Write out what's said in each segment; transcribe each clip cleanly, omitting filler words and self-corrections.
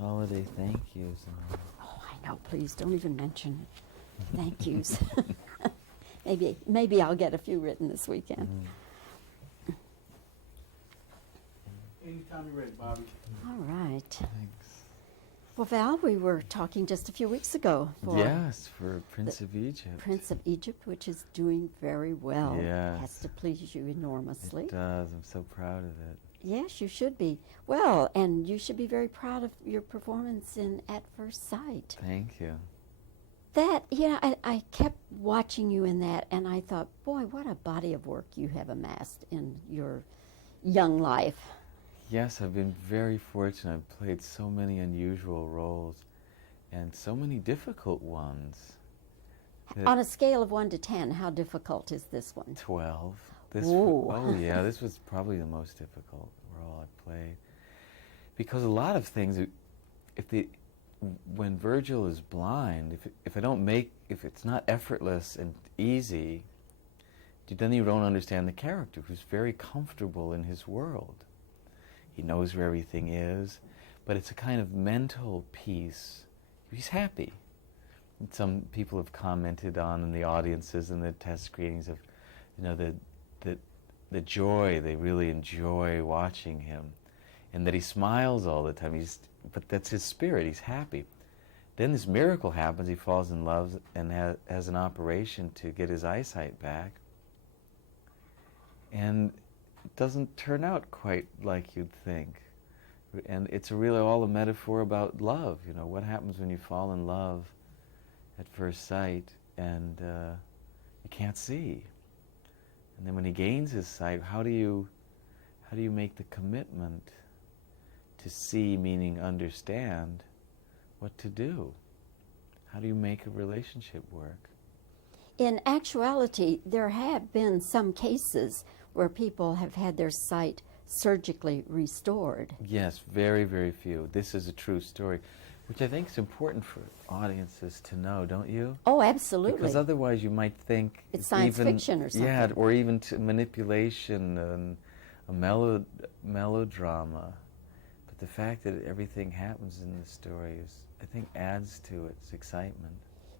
holiday thank yous. Oh, I know. Please don't even mention thank yous. Maybe I'll get a few written this weekend. Anytime you're ready, Bobby. All right. Thanks. Well, Val, we were talking just a few weeks ago Yes, for Prince of Egypt. Prince of Egypt, which is doing very well. Yes. It has to please you enormously. It does. I'm so proud of it. Yes, you should be. Well, and you should be very proud of your performance in At First Sight. Thank you. That, I kept watching you in that, and I thought, boy, what a body of work you have amassed in your young life. Yes, I've been very fortunate. I've played so many unusual roles and so many difficult ones. On a scale of 1 to 10, how difficult is this one? 12. Ooh. Oh yeah, this was probably the most difficult role I played. Because a lot of things, when Virgil is blind, if it's not effortless and easy, then you don't understand the character who's very comfortable in his world. He knows where everything is, but it's a kind of mental peace. He's happy. And some people have commented on in the audiences and the test screenings of, the joy, they really enjoy watching him, and that he smiles all the time. But that's his spirit. He's happy. Then this miracle happens. He falls in love and has an operation to get his eyesight back, and it doesn't turn out quite like you'd think. And it's really all a metaphor about love. What happens when you fall in love at first sight and you can't see. And then when he gains his sight, how do you make the commitment to see, meaning understand, what to do? How do you make a relationship work? In actuality, there have been some cases where people have had their sight surgically restored. Yes, very, very few. This is a true story, which I think is important for audiences to know, don't you? Oh, absolutely. Because otherwise you might think it's science fiction or something. Yeah, or even manipulation and a melodrama. But the fact that everything happens in the story I think, adds to its excitement.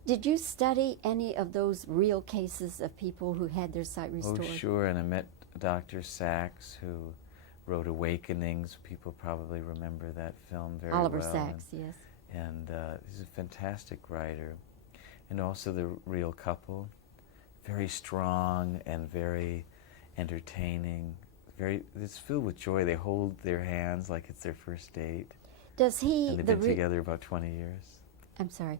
Did you study any of those real cases of people who had their sight restored? Oh, sure, and I met Dr. Sachs, who wrote Awakenings. People probably remember that film very well. Oliver Sacks, yes. And he's a fantastic writer. And also the real couple, very strong and very entertaining. It's filled with joy. They hold their hands like it's their first date. Does he... And they've been together about 20 years. I'm sorry.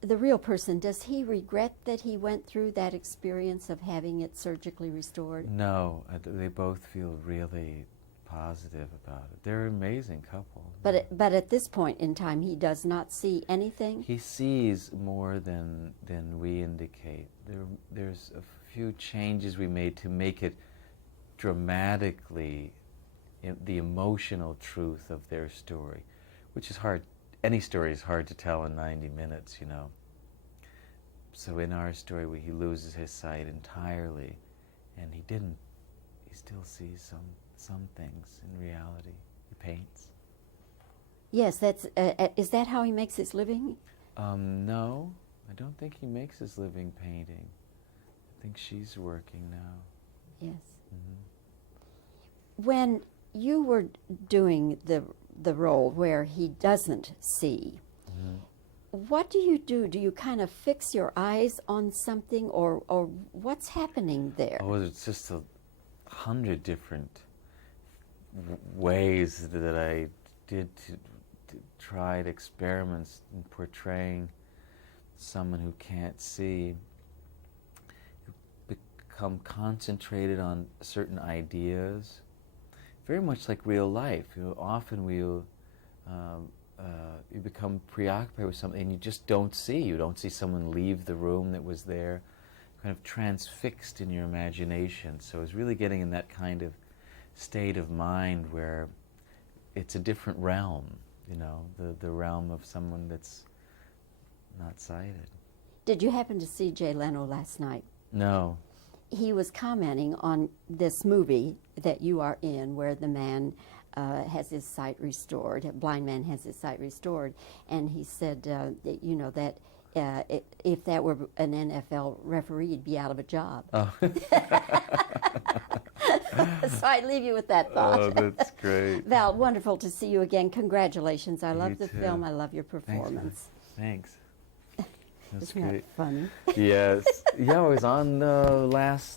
The real person, does he regret that he went through that experience of having it surgically restored? No, they both feel really positive about it. They're an amazing couple. But at this point in time, he does not see anything? He sees more than we indicate. There's a few changes we made to make it dramatically the emotional truth of their story, which is hard. Any story is hard to tell in 90 minutes, So in our story, he loses his sight entirely, and he still sees some things in reality. He paints. Yes, is that how he makes his living? No, I don't think he makes his living painting. I think she's working now. Yes. Mm-hmm. When you were doing the role where he doesn't see, Mm-hmm. what do you do? Do you kind of fix your eyes on something, or what's happening there? Oh, it's just 100 different ways that I did to tried experiments in portraying someone who can't see. You become concentrated on certain ideas, very much like real life. Often you become preoccupied with something and you just don't see. You don't see someone leave the room that was there, kind of transfixed in your imagination. So it's really getting in that kind of state of mind where it's a different realm, the realm of someone that's not sighted. Did you happen to see Jay Leno last night? No. He was commenting on this movie that you are in, where the man has his sight restored. A blind man has his sight restored, and he said that, you know, that if that were an NFL referee, he'd be out of a job. Oh. So I leave you with that thought. Oh, that's great. Val, wonderful to see you again. Congratulations. I love You the too. film. I love your performance. Thanks. That's Isn't great. that funny? Yes. Yeah, I was on last